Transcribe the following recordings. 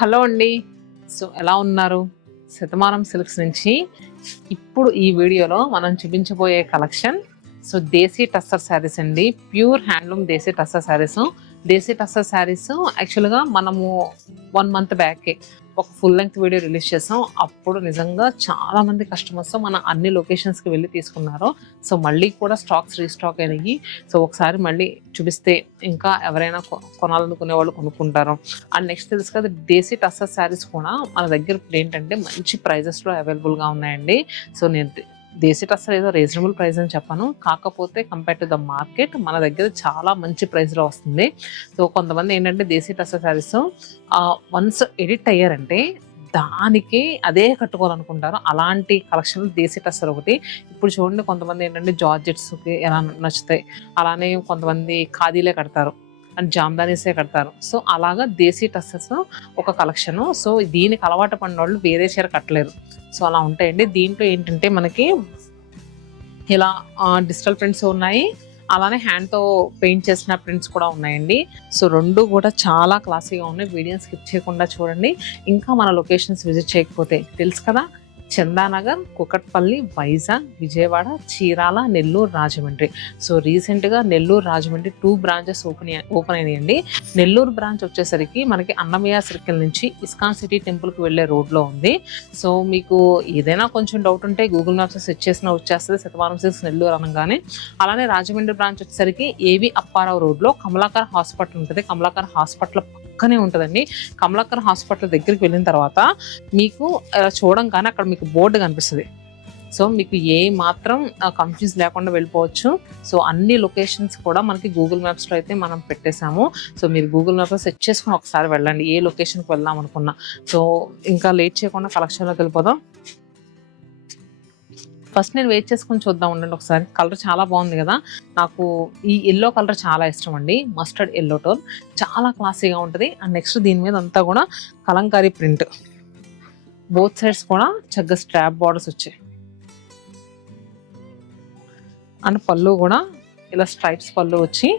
Hello అండి. So ఎలా ఉన్నారు? శతమానం సిల్క్స్ నుంచి ఇప్పుడు ఈ వీడియోలో మనం చూపించబోయే కలెక్షన్ దేశీ టస్సర్ శారీస్ అండి. ప్యూర్ హ్యాండ్లూమ్ దేశీ టస్సర్ శారీస్. దేశీ టస్సర్ శారీస్ యాక్చువల్గా మనము 1 month బ్యాకే ఒక ఫుల్ లెంగ్త్ వీడియో రిలీజ్ చేసాం. అప్పుడు నిజంగా చాలా మంది కస్టమర్స్ మన అన్ని లొకేషన్స్కి వెళ్ళి తీసుకున్నారు. మళ్ళీ కూడా స్టాక్స్ రీస్టాక్ అయినాయి. ఒకసారి మళ్ళీ చూపిస్తే ఇంకా ఎవరైనా కొనాలనుకునే వాళ్ళు కొనుక్కుంటారు. అండ్ నెక్స్ట్ తెలుసు కదా, దేశీ టస్సర్ శారీస్ కూడా మన దగ్గర ఏంటంటే మంచి ప్రైజెస్లో అవైలబుల్గా ఉన్నాయండి. నేను దేశీ టస్సర్ ఏదో రీజనబుల్ ప్రైస్ అని చెప్పాను, కాకపోతే కంపేర్ టు ద మార్కెట్ మన దగ్గర చాలా మంచి ప్రైస్లో వస్తుంది. కొంతమంది ఏంటంటే దేశీ టస్సర్ శారీస్ వన్స్ ఎడిట్ అయ్యారంటే దానికి అదే కట్టుకోవాలనుకుంటారు. అలాంటి కలెక్షన్ దేశీ టస్సర్ ఒకటి. ఇప్పుడు చూడండి, కొంతమంది ఏంటంటే జార్జెట్స్కి ఎలా నచ్చుతాయి, అలానే కొంతమంది ఖాదీలే కడతారు అండ్ జామ్దానీసే కడతారు. అలాగా దేశీ టస్సర్స్ ఒక కలెక్షను. దీనికి అలవాటు పడిన వాళ్ళు వేరే చీర కట్టలేరు. అలా ఉంటాయండి. దీంట్లో ఏంటంటే మనకి ఇలా డిజిటల్ ప్రింట్స్ ఉన్నాయి, అలానే హ్యాండ్తో పెయింట్ చేసిన ప్రింట్స్ కూడా ఉన్నాయండి. రెండు కూడా చాలా క్లాసీగా ఉన్నాయి. వీడియోని స్కిప్ చేయకుండా చూడండి. ఇంకా మన లొకేషన్స్ విజిట్ చేయకపోతే తెలుసు కదా, చందానగర్, కుకట్పల్లి, వైజాగ్, విజయవాడ, చీరాల, నెల్లూరు, రాజమండ్రి. రీసెంట్గా నెల్లూరు, రాజమండ్రి 2 branches ఓపెన్ అయినాయండి. నెల్లూరు బ్రాంచ్ వచ్చేసరికి మనకి అన్నమయ్య సర్కిల్ నుంచి ఇస్కాన్ సిటీ టెంపుల్కి వెళ్ళే రోడ్లో ఉంది. మీకు ఏదైనా కొంచెం డౌట్ ఉంటే గూగుల్ మ్యాప్స్ సెట్ చేసినా వచ్చేస్తుంది శతమానం సిల్క్స్ నెల్లూరు అనగానే. అలానే రాజమండ్రి బ్రాంచ్ వచ్చేసరికి ఏవి అప్పారావు రోడ్లో కమలాకర్ హాస్పిటల్ ఉంటుంది. కమలాకర్ హాస్పిటల్ పక్కనే ఉంటుందండి. కమలాకర్ హాస్పిటల్ దగ్గరికి వెళ్ళిన తర్వాత మీకు చూడంగానే అక్కడ మీకు బోర్డు కనిపిస్తుంది. మీకు ఏ మాత్రం కన్ఫ్యూజ్ లేకుండా వెళ్ళిపోవచ్చు. అన్ని లొకేషన్స్ కూడా మనకి గూగుల్ మ్యాప్స్లో అయితే మనం పెట్టేశాము. మీరు గూగుల్ మ్యాప్లో సెట్ చేసుకుని ఒకసారి వెళ్ళండి ఏ లొకేషన్కి వెళ్దాం అనుకున్నా. ఇంకా లేట్ చేయకుండా కలెక్షన్లోకి వెళ్ళిపోదాం. ఫస్ట్ నేను వెయిట్ చేసుకుని చూద్దాం ఉండండి ఒకసారి. కలర్ చాలా బాగుంది కదా, నాకు ఈ ఎల్లో కలర్ చాలా ఇష్టం అండి. మస్టర్డ్ ఎల్లో టోన్ చాలా క్లాసీగా ఉంటుంది. అండ్ నెక్స్ట్ దీని మీద అంతా కూడా కలంకారీ ప్రింట్, బోత్ సైడ్స్ కూడా చక్కగా స్ట్రాప్ బార్డర్స్ వచ్చాయి. అండ్ పళ్ళు కూడా ఇలా స్ట్రైప్స్ పళ్ళు వచ్చి,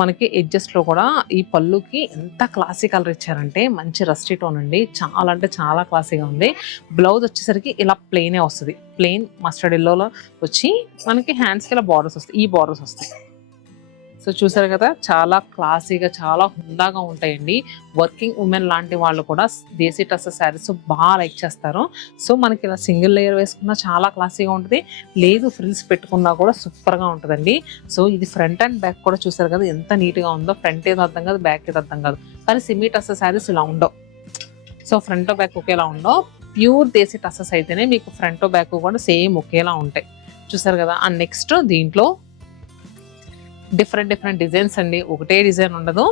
మనకి ఎడ్జెస్ట్లో కూడా ఈ పళ్ళుకి ఎంత క్లాసీ కలర్ ఇచ్చారంటే మంచి రస్టీ టోన్ అండి. చాలా అంటే చాలా క్లాసీగా ఉంది. బ్లౌజ్ వచ్చేసరికి ఇలా ప్లెయినే వస్తుంది. ప్లెయిన్ మస్టర్డ్ ఎల్లోలో వచ్చి మనకి హ్యాండ్స్కి ఇలా బార్డర్స్ వస్తాయి. ఈ బార్డర్స్ వస్తాయి. చూసారు కదా, చాలా క్లాసీగా చాలా హుందాగా ఉంటాయండి. వర్కింగ్ ఉమెన్ లాంటి వాళ్ళు కూడా దేశీ టస్సర్ శారీస్ బాగా లైక్ చేస్తారు. మనకి ఇలా సింగిల్ లేయర్ వేసుకున్నా చాలా క్లాసీగా ఉంటుంది, లేదు ఫ్రిల్స్ పెట్టుకున్నా కూడా సూపర్గా ఉంటుందండి. ఇది ఫ్రంట్ అండ్ బ్యాక్ కూడా చూసారు కదా ఎంత నీట్గా ఉందో. ఫ్రంట్ ఏదో అర్థం కాదు, బ్యాక్ ఏదో అర్థం కాదు. కానీ సిమీ టస్సర్ శారీస్ ఇలా ఉండవు. ఫ్రంట్ బ్యాక్ ఒకేలా ఉండవు. ప్యూర్ దేశీ టస్సర్స్ అయితేనే మీకు ఫ్రంట్ బ్యాక్ కూడా సేమ్ ఒకేలా ఉంటాయి. చూసారు కదా. అండ్ నెక్స్ట్ దీంట్లో డిఫరెంట్ డిజైన్స్ అండి, ఒకటే డిజైన్ ఉండదు.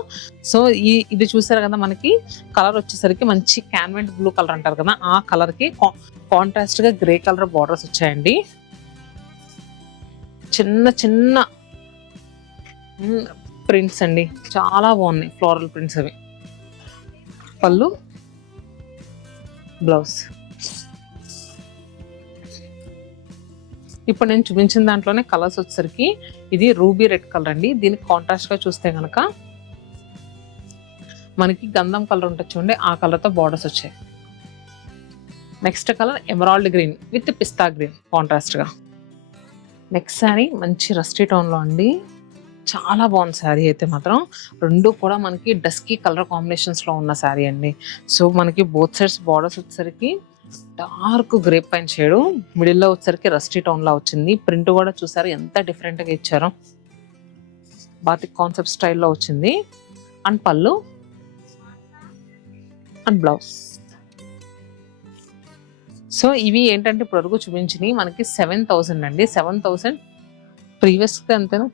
ఇది చూసారు కదా, మనకి కలర్ వచ్చేసరికి మంచి క్యాన్వెంట్ బ్లూ కలర్ అంటారు కదా, ఆ కలర్ కి కాంట్రాస్ట్ గా గ్రే కలర్ బార్డర్స్ వచ్చాయండి. చిన్న చిన్న ప్రింట్స్ అండి, చాలా బాగున్నాయి ఫ్లోరల్ ప్రింట్స్ అవి. పళ్ళు, బ్లౌజ్. ఇప్పుడు నేను చూపించిన దాంట్లోనే కలర్స్ వచ్చేసరికి ఇది రూబీ రెడ్ కలర్ అండి. దీనికి కాంట్రాస్ట్ గా చూస్తే కనుక మనకి గంధం కలర్ ఉంటుంది చూడండి, ఆ కలర్ తో బార్డర్స్ వచ్చాయి. Next colour emerald green with pista green contrast గా. నెక్స్ట్ శారీ మంచి రస్టీ టోన్ లో అండి, చాలా బాగుంది శారీ అయితే మాత్రం. రెండు కూడా మనకి డస్కీ కలర్ కాంబినేషన్స్ లో ఉన్న శారీ అండి. మనకి బోత్ సైడ్స్ బార్డర్స్ వచ్చేసరికి డార్క్ గ్రేప్ పైన షేడు, మిడిల్లో వచ్చేసరికి రస్టీ టోన్ లా వచ్చింది. ప్రింట్ కూడా చూసారు ఎంత డిఫరెంట్ గా ఇచ్చారో, బాతిక్ కాన్సెప్ట్ స్టైల్లో వచ్చింది. అండ్ పళ్ళు అండ్ బ్లౌజ్. ఇవి ఏంటంటే ఇప్పుడు వరకు చూపించినవి మనకి 7,000 అండి. 7,000 ప్రీవియస్గా అంతేనా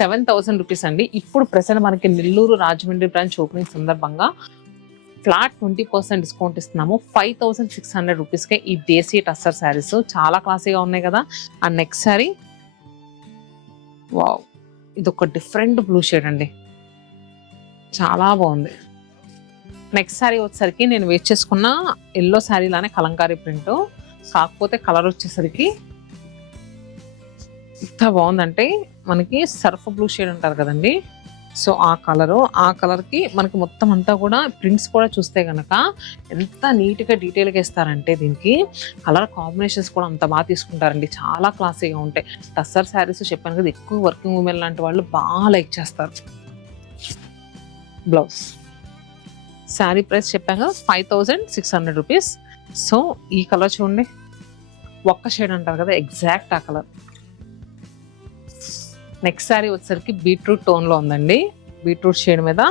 7,000 రూపీస్ అండి. ఇప్పుడు ప్రెసెంట్ మనకి నెల్లూరు రాజమండ్రి బ్రాంచ్ ఓపెనింగ్ సందర్భంగా ఫ్లాట్ 20% డిస్కౌంట్ ఇస్తున్నాము. 5,600 రూపీస్కే ఈ దేశీ టస్సర్ శారీస్ చాలా క్లాసీగా ఉన్నాయి కదా. అండ్ నెక్స్ట్ శారీ, వావ్, ఇది ఒక డిఫరెంట్ బ్లూ షేడ్ అండి, చాలా బాగుంది. నెక్స్ట్ శారీ వచ్చేసరికి నేను వేస్ట్ చేసుకున్న ఎల్లో శారీ లానే కలంకారీ ప్రింట్, కాకపోతే కలర్ వచ్చేసరికి ఎంత బాగుందంటే మనకి సర్ఫ్ బ్లూ షేడ్ అంటారు కదండి, సో ఆ కలర్కి మనకి మొత్తం అంతా కూడా ప్రింట్స్ కూడా చూస్తే కనుక ఎంత నీట్గా డీటెయిల్గా ఇస్తారంటే దీనికి కలర్ కాంబినేషన్స్ కూడా అంత బాగా తీసుకుంటారండి. చాలా క్లాసీగా ఉంటాయి. టస్సర్ శారీస్ చెప్పాను కదా, ఎక్కువ వర్కింగ్ ఉమెన్ లాంటి వాళ్ళు బాగా లైక్ చేస్తారు. బ్లౌజ్ శారీ ప్రైస్ చెప్పాను కదా 5600 రూపీస్. సో ఈ కలర్ చూడండి, ఒక్క షేడ్ అంటారు కదా, ఎగ్జాక్ట్ ఆ కలర్. నెక్స్ట్ శారీ వచ్చేసరికి బీట్రూట్ టోన్లో ఉందండి. బీట్రూట్ షేడ్ మీద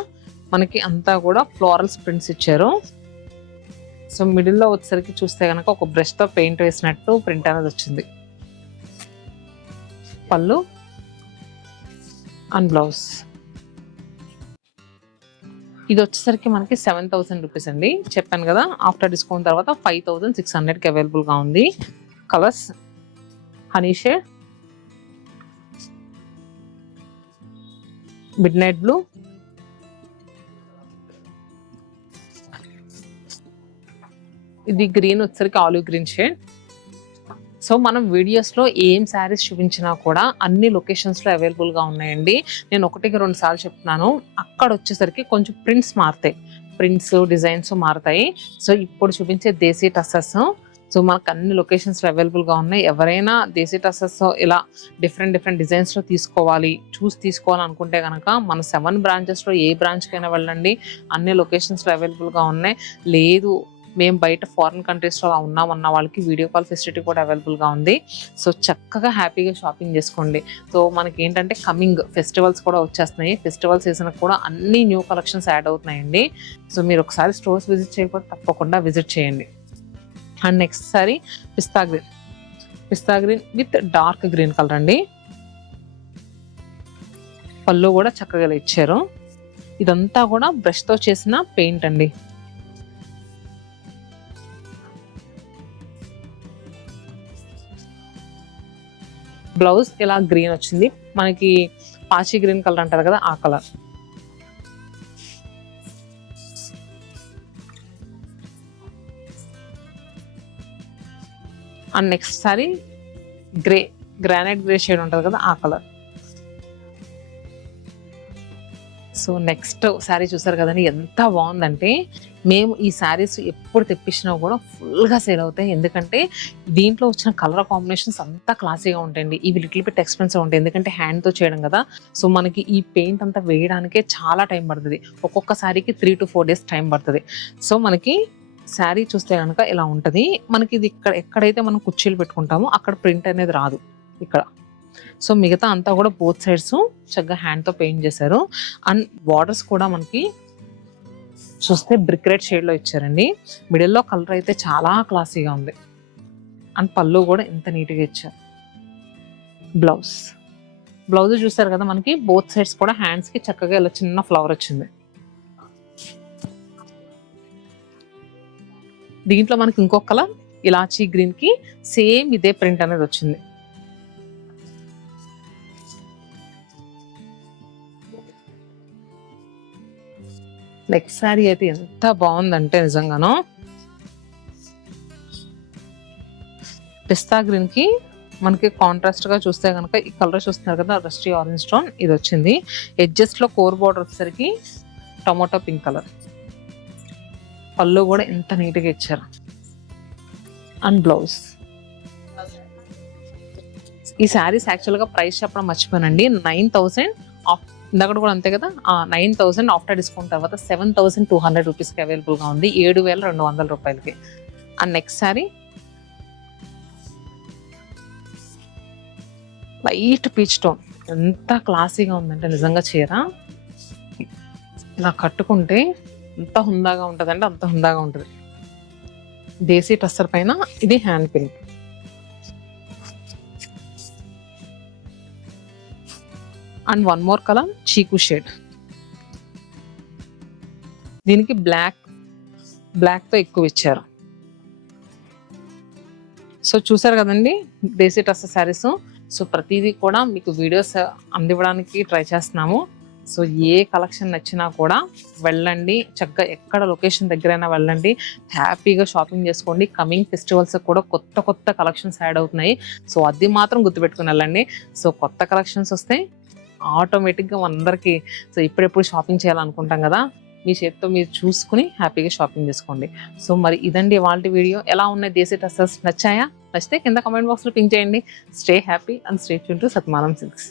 మనకి అంతా కూడా ఫ్లోరల్స్ ప్రింట్స్ ఇచ్చారు. సో మిడిల్లో వచ్చేసరికి చూస్తే కనుక ఒక బ్రష్తో పెయింట్ వేసినట్టు ప్రింట్ అనేది వచ్చింది. పళ్ళు అండ్ బ్లౌజ్. ఇది వచ్చేసరికి మనకి 7000 రూపీస్ అండి. చెప్పాను కదా, ఆఫ్టర్ డిస్కౌంట్ తర్వాత 5600కి అవైలబుల్గా ఉంది. Colours honey shade, mid night blue, ఇది గ్రీన్ వచ్చేసరికి ఆలివ్ గ్రీన్ షేడ్. సో మనం వీడియోస్లో ఏం శారీస్ చూపించినా కూడా అన్ని లొకేషన్స్లో అవైలబుల్గా ఉన్నాయండి. నేను 1-2 సార్లు చెప్తున్నాను, అక్కడ వచ్చేసరికి కొంచెం ప్రింట్స్ మారుతాయి, ప్రింట్స్ డిజైన్స్ మారుతాయి. సో ఇప్పుడు చూపించే దేశీ టస్సర్స్ సో మనకు అన్ని లొకేషన్స్లో అవైలబుల్గా ఉన్నాయి. ఎవరైనా దేశీ టస్సర్స్ ఇలా డిఫరెంట్ డిజైన్స్లో తీసుకోవాలి అనుకుంటే కనుక మన 7 బ్రాంచెస్లో ఏ బ్రాంచ్కైనా వెళ్ళండి, అన్ని లొకేషన్స్లో అవైలబుల్గా ఉన్నాయి. లేదు మేము బయట ఫారిన్ కంట్రీస్లో ఉన్నామన్న వాళ్ళకి వీడియో కాల్ ఫెసిలిటీ కూడా అవైలబుల్గా ఉంది. సో చక్కగా హ్యాపీగా షాపింగ్ చేసుకోండి. సో మనకి ఏంటంటే కమింగ్ ఫెస్టివల్స్ కూడా వచ్చేస్తున్నాయి. ఫెస్టివల్ సీజన్కి కూడా అన్ని న్యూ కలెక్షన్స్ యాడ్ అవుతున్నాయండి. సో మీరు ఒకసారి స్టోర్స్ విజిట్ చేయకపోతే తప్పకుండా విజిట్ చేయండి. And next sorry pista green with dark green colour అండి. పళ్ళు కూడా చక్కగా ఇచ్చారు. ఇదంతా కూడా బ్రష్తో చేసిన పెయింట్ అండి. బ్లౌజ్ ఇలా గ్రీన్ వచ్చింది, మనకి పాచి గ్రీన్ కలర్ అంటారు కదా ఆ colour. And next sorry granite grey shade ఉంటుంది కదా ఆ కలర్. సో నెక్స్ట్ శారీ చూసారు కదండి, ఎంత బాగుందంటే మేము ఈ శారీస్ ఎప్పుడు తెప్పించినా కూడా ఫుల్గా సేల్ అవుతాయి. ఎందుకంటే దీంట్లో వచ్చిన కలర్ కాంబినేషన్స్ అంతా క్లాసీగా ఉంటాయండి. ఇవి లిటిల్ బిట్ ఎక్స్పెన్సివ్ ఉంటాయి, ఎందుకంటే హ్యాండ్తో చేయడం కదా. సో మనకి ఈ పెయింట్ అంతా వేయడానికే చాలా టైం పడుతుంది. ఒక్కొక్క శారీకి 3 to 4 days టైం పడుతుంది. సో మనకి శారీ చూస్తే కనుక ఇలా ఉంటుంది. మనకి ఇది ఎక్కడైతే మనం కుర్చీలు పెట్టుకుంటామో అక్కడ ప్రింట్ అనేది రాదు ఇక్కడ. సో మిగతా అంతా కూడా బోత్ సైడ్స్ చక్కగా హ్యాండ్తో పెయింట్ చేశారు. అండ్ బార్డర్స్ కూడా మనకి చూస్తే బ్రిక్ రెడ్ షేడ్లో ఇచ్చారండి. మిడిల్లో కలర్ అయితే చాలా క్లాసీగా ఉంది. అండ్ పళ్ళు కూడా ఎంత నీట్గా ఇచ్చారు. బ్లౌజ్ చూసారు కదా, మనకి బోత్ సైడ్స్ కూడా హ్యాండ్స్కి చక్కగా ఇలా చిన్న ఫ్లవర్ వచ్చింది. దీంట్లో మనకి ఇంకొక కలర్ ఇలాచీ గ్రీన్కి సేమ్ ఇదే ప్రింట్ అనేది వచ్చింది. నెక్స్ట్ శారీ అయితే ఎంత బాగుందంటే నిజంగానో, పిస్తా గ్రీన్ కి మనకి కాంట్రాస్ట్ గా చూస్తే కనుక ఈ కలర్ చూస్తున్నారు కదా, రస్టీ ఆరెంజ్ స్టోన్ ఇది వచ్చింది. ఎడ్జెస్ లో కోర్ బార్డర్ వచ్చేసరికి టొమాటో పింక్ కలర్. పళ్ళు కూడా ఎంత నీట్ గా ఇచ్చారు. And blouse. ఈ శారీస్ యాక్చువల్ గా ప్రైస్ చెప్పడం మర్చిపోయానండి. 9000 ఇందాక కూడా అంతే కదా, 9000 ఆఫ్టర్ డిస్కౌంట్ తర్వాత 7200 రూపీస్కి అవైలబుల్గా ఉంది, 7200 రూపాయలకి. And next sari light peach tone, ఎంత క్లాసీగా ఉందంటే నిజంగా చీర ఇలా కట్టుకుంటే ఎంత హుందాగా ఉంటుంది అంటే అంత హుందాగా ఉంటుంది. దేశీ టస్సర్ పైన ఇది hand pin. And one more colour చీకు షేడ్. దీనికి బ్లాక్తో ఎక్కువ ఇచ్చారు. సో చూసారు కదండి దేశీ టస్సర్ శారీస్. సో ప్రతిదీ కూడా మీకు వీడియోస్ అందివ్వడానికి ట్రై చేస్తున్నాము. సో ఏ కలెక్షన్ నచ్చినా కూడా వెళ్ళండి, చక్కగా ఎక్కడ లొకేషన్ దగ్గరైనా వెళ్ళండి, హ్యాపీగా షాపింగ్ చేసుకోండి. కమింగ్ ఫెస్టివల్స్ కూడా కొత్త కలెక్షన్స్ యాడ్ అవుతున్నాయి. సో అది మాత్రం గుర్తుపెట్టుకుని వెళ్ళండి. సో కొత్త కలెక్షన్స్ వస్తే ఆటోమేటిక్గా మనందరికీ సో ఇప్పుడెప్పుడు షాపింగ్ చేయాలనుకుంటాం కదా, మీ చేతితో మీరు చూసుకుని హ్యాపీగా షాపింగ్ చేసుకోండి. సో మరి ఇదండి వాళ్ళ వీడియో. ఎలా ఉన్నాయి దేశీ టస్సర్స్? నచ్చాయా? నచ్చితే కింద కామెంట్ బాక్స్లో పింక్ చేయండి. Stay happy and stay tune to సత్మానం silks.